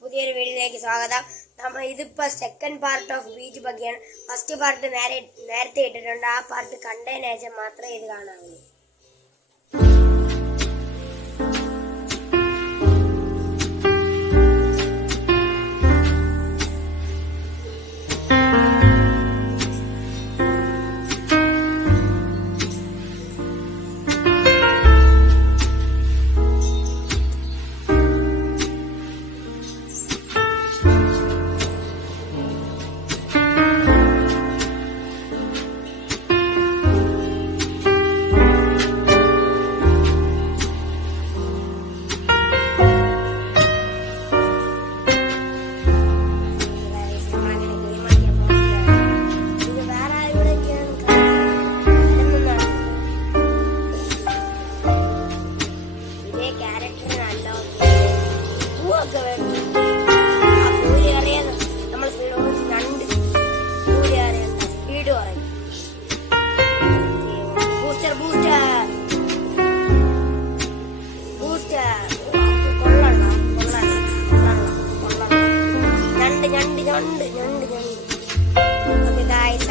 പുതിയൊരു വീഡിയോയിലേക്ക് സ്വാഗതം. ഇതിപ്പോ സെക്കൻഡ് പാർട്ട് ഓഫ് ബീച്ച് ബഗ്ഗിയാണ്. ഫസ്റ്റ് പാർട്ട് നേരത്തെ ഇട്ടിട്ടുണ്ട്. ആ പാർട്ട് കണ്ടതിന് ശേഷം മാത്രമേ ഇത് കാണാവുള്ളൂ.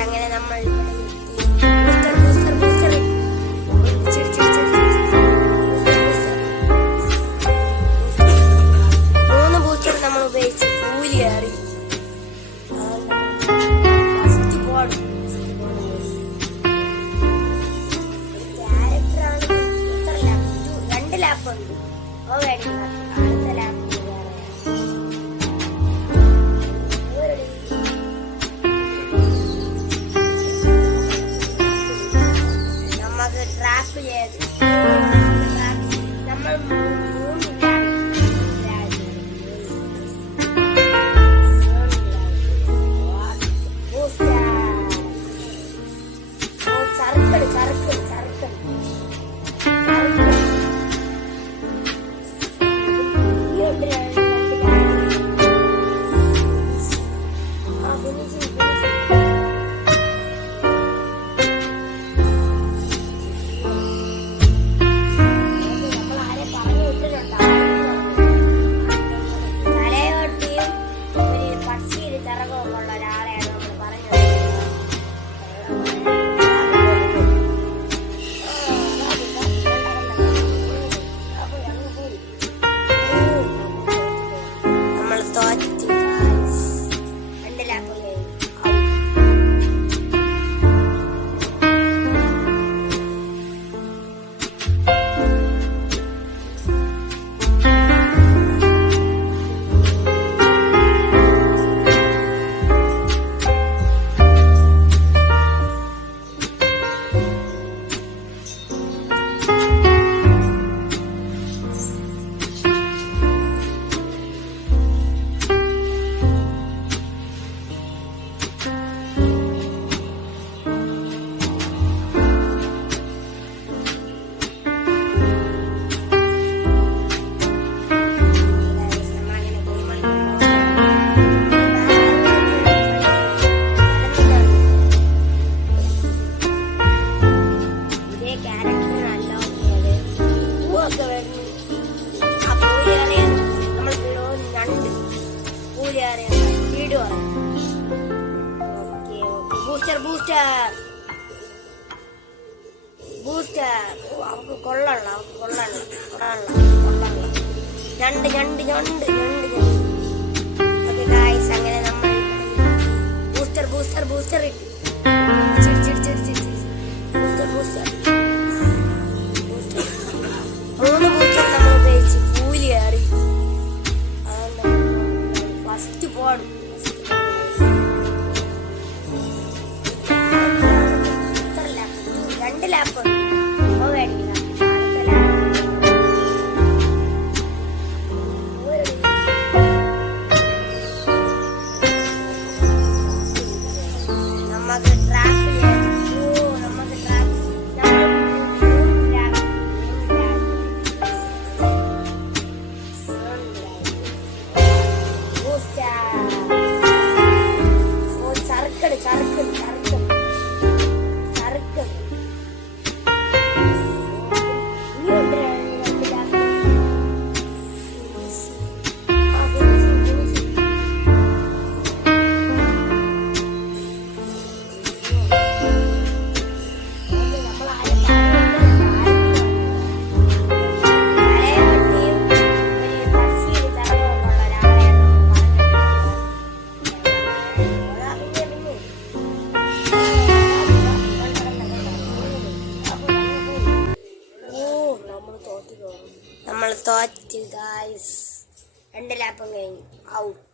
അങ്ങനെ നമ്മൾ 3 ബൂസ്റ്റർ നമ്മൾ ഉപയോഗിച്ച് കൂലിയേറി. രണ്ട് ലാപ്പ് ഉണ്ട്. അടുത്ത ലാപ്പ് ട്രാപ്പ് ചെയ്ത് നമ്മൾ അങ്ങനെ നമ്മൾ ബൂസ്റ്റർ ഇട്ടു. മൂന്ന് ബൂസ്റ്റർ നമ്മൾ ഉപയോഗിച്ച് കൂലിയേറി. ഫസ്റ്റ് പോടും രണ്ട് ലാപ്പ് മേടിക്കുക. നമുക്ക് ട്രാപ്പ് തോറ്റ് ഗായ്സ്. 2 ലാപ്പം കഴിഞ്ഞു. ഔട്ട്.